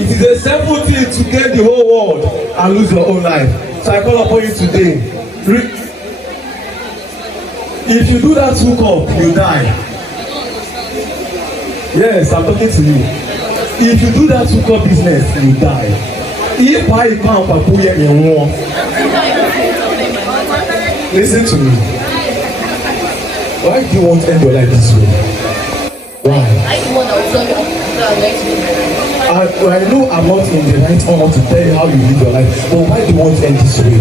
It is a simple thing to get the whole world and lose your own life. So I call upon you today. If you do that hook up, you die. Yes, I'm talking to you. If you do that hook up business, you die. If I can't papuye in one, listen to me. Why do you want to end your life this way? Why? I know I'm not in the right honor to tell you how you live your life, but why do you want to end this way?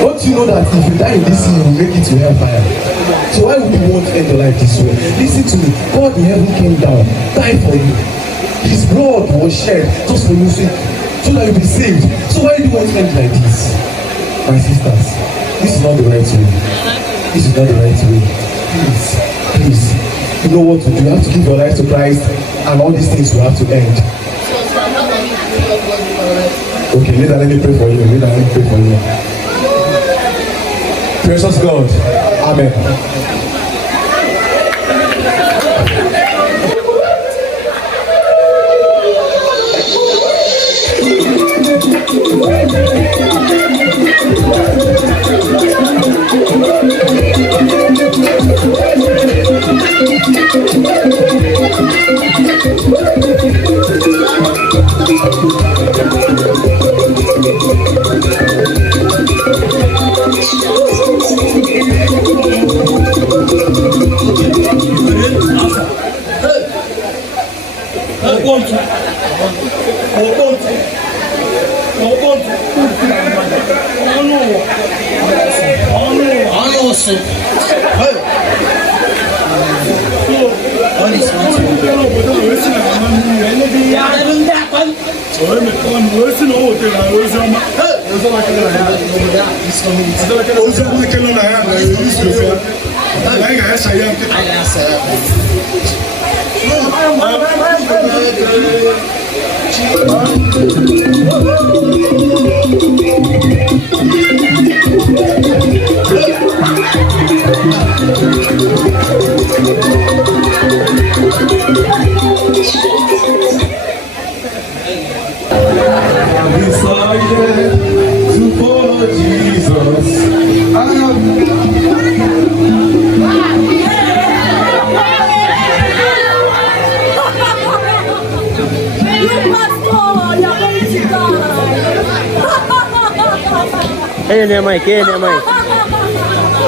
Don't you know that if you die in this sin, you will make it to hellfire? So why would you want to end your life this way? Listen to me. God in heaven came down, died for you. His blood was shed just for you, so that you'll be saved. So why do you want to end like this? My sisters, this is not the right way. This is not the right way. Please, you know what to do. You have to give your life to Christ, and all these things will have to end. Okay, let me pray for you. Let me pray for you. Precious God, amen.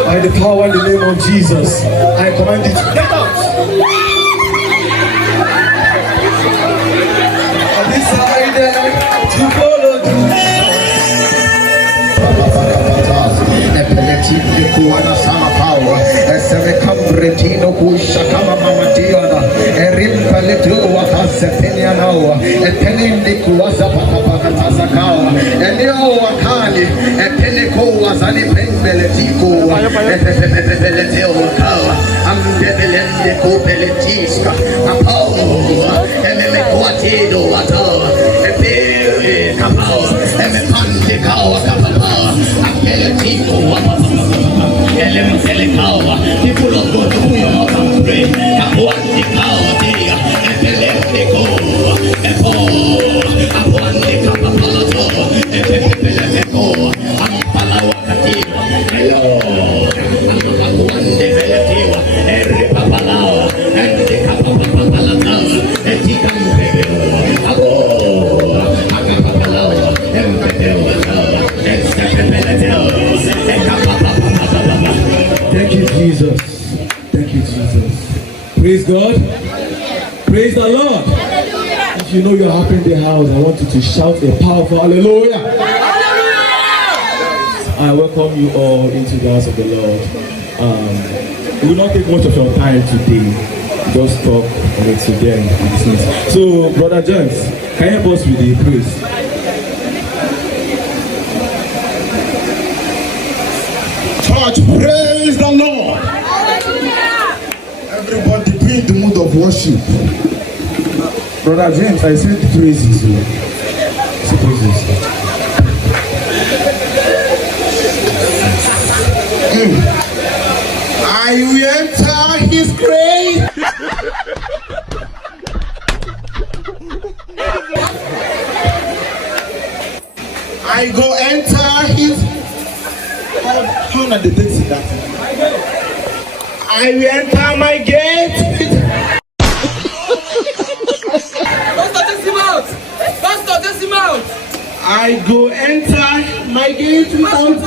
By the power in the name of Jesus, I command it to get out. I decided to follow Praise God. Praise the Lord. If you know you're happy in the house, I want you to shout a powerful hallelujah. I welcome you all into the house of the Lord. We will not take much of your time today. Just talk and it's again. So, Brother James, can you help us with the praise? Church, praise the Lord. Everybody be in the mood of worship. Brother James, I said praises. Praises. I will enter his grave. I go enter his. How na the text that? I will enter my gate. Pastor, just him out. I go enter my gate without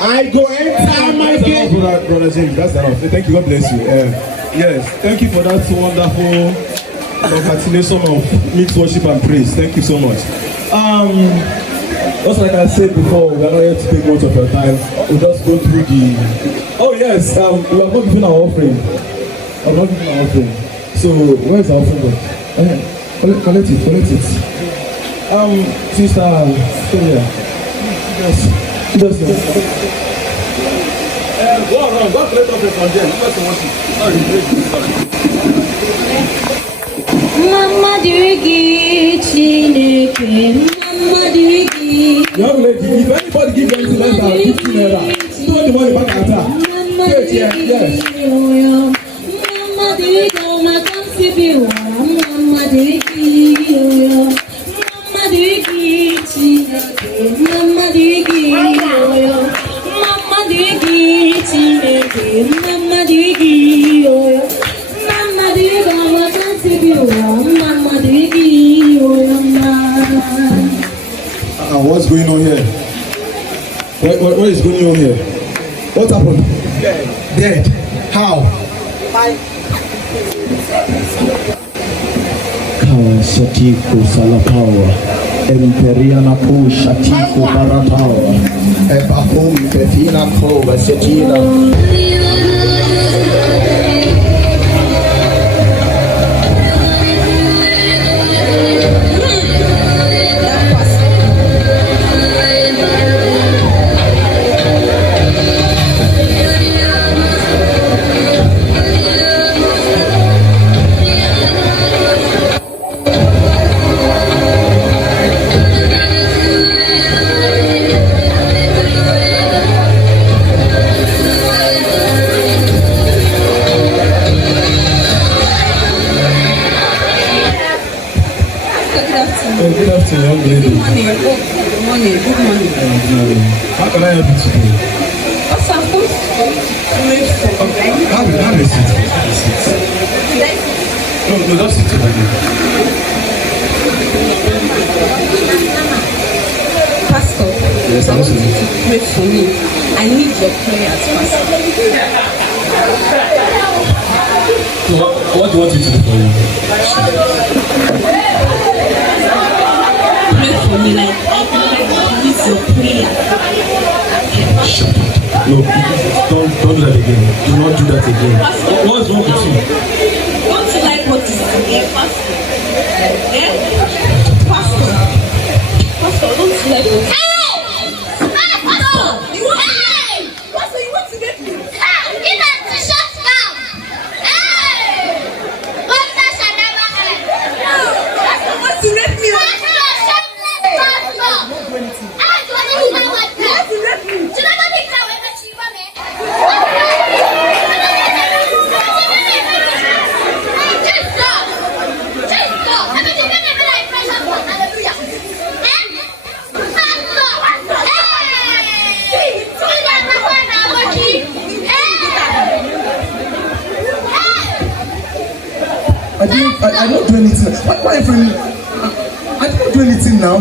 I go enter my gate. Brother James, that's enough. Thank you. God bless you. Yes, thank you for that wonderful continuation of mixed worship and praise. Thank you so much. Just like I said before, we are not here to take much of your time. We'll just go through the. Oh yes, we are not giving our offering. I'm not giving our offering. So where is our offering? Collect it. Sister, stay here. Just go around. Go collect offering from them. Mama dirigi Chineke, Mama dirigi. Young lady, if anybody give them to less than 15 naira, throw the money back at her. Yes. Mama dirigi, Mama come see you. Mama dirigi, Mama dirigi Chineke, Mama dirigi, Mama dirigi Chineke, Mama dirigi, Mama dirigi, Mama come see you. Mama dirigi, Mama. What's going on here? What is going on here? What happened? Dead. How? Kawa Shatiko Salapawa, Emperiana Po Shatiko Baratawa, Ebafum Betina Kova Setina. Good afternoon, young lady. Good morning. How can I help you today? Pastor, I'm supposed to Have a seat. No, just sit over there. Pastor, Yes, I want to meet you. pray for me. I need your prayers, Pastor. So, what do you want me to do for you? Pray for me like I need your prayer. No, don't do that again. Do not do that again. What's wrong with you? Don't you like what is here, Pastor? Pastor, don't you like what is I don't do anything. Why are you feeling? I don't do anything now.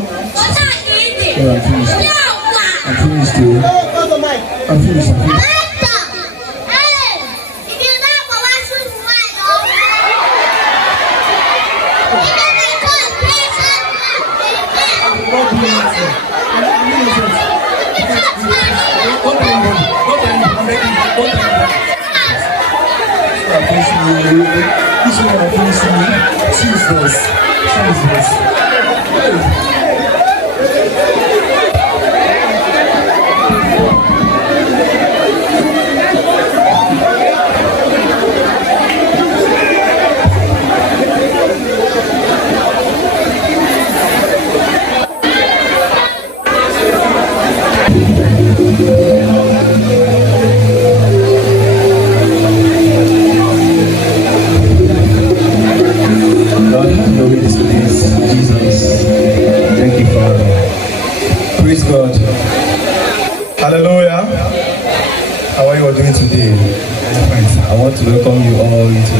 Yeah, I'm finished. I'm finished. Jesus.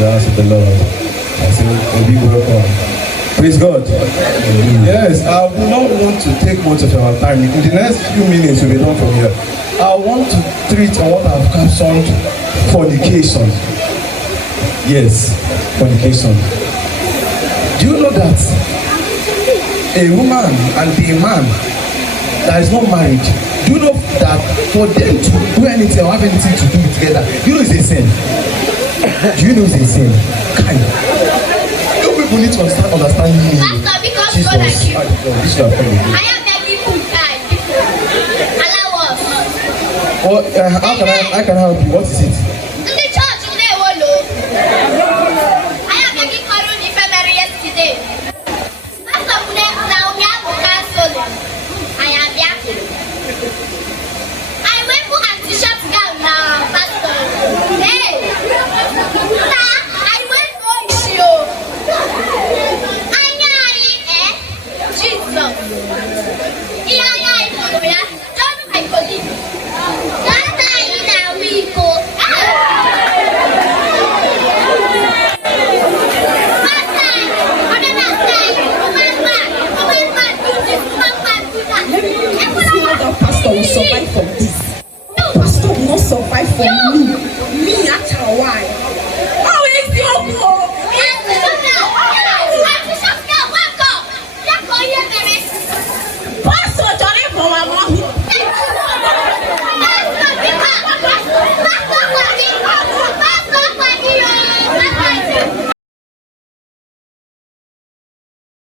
the house of the Lord. I say, a big welcome. Praise God. Yes, I do not want to take much of our time. In the next few minutes, we'll be done from here. I want to treat on what I've captioned fornication. Yes, fornication. Do you know that a woman and a man that is not married, do you know that for them to do anything or have anything to do together, you know it's a sin? Do you know it's a sin? Kind. You people need to understand me. Pastor, because God like you. I am very good guy. Allow us. how can I help you? What is it?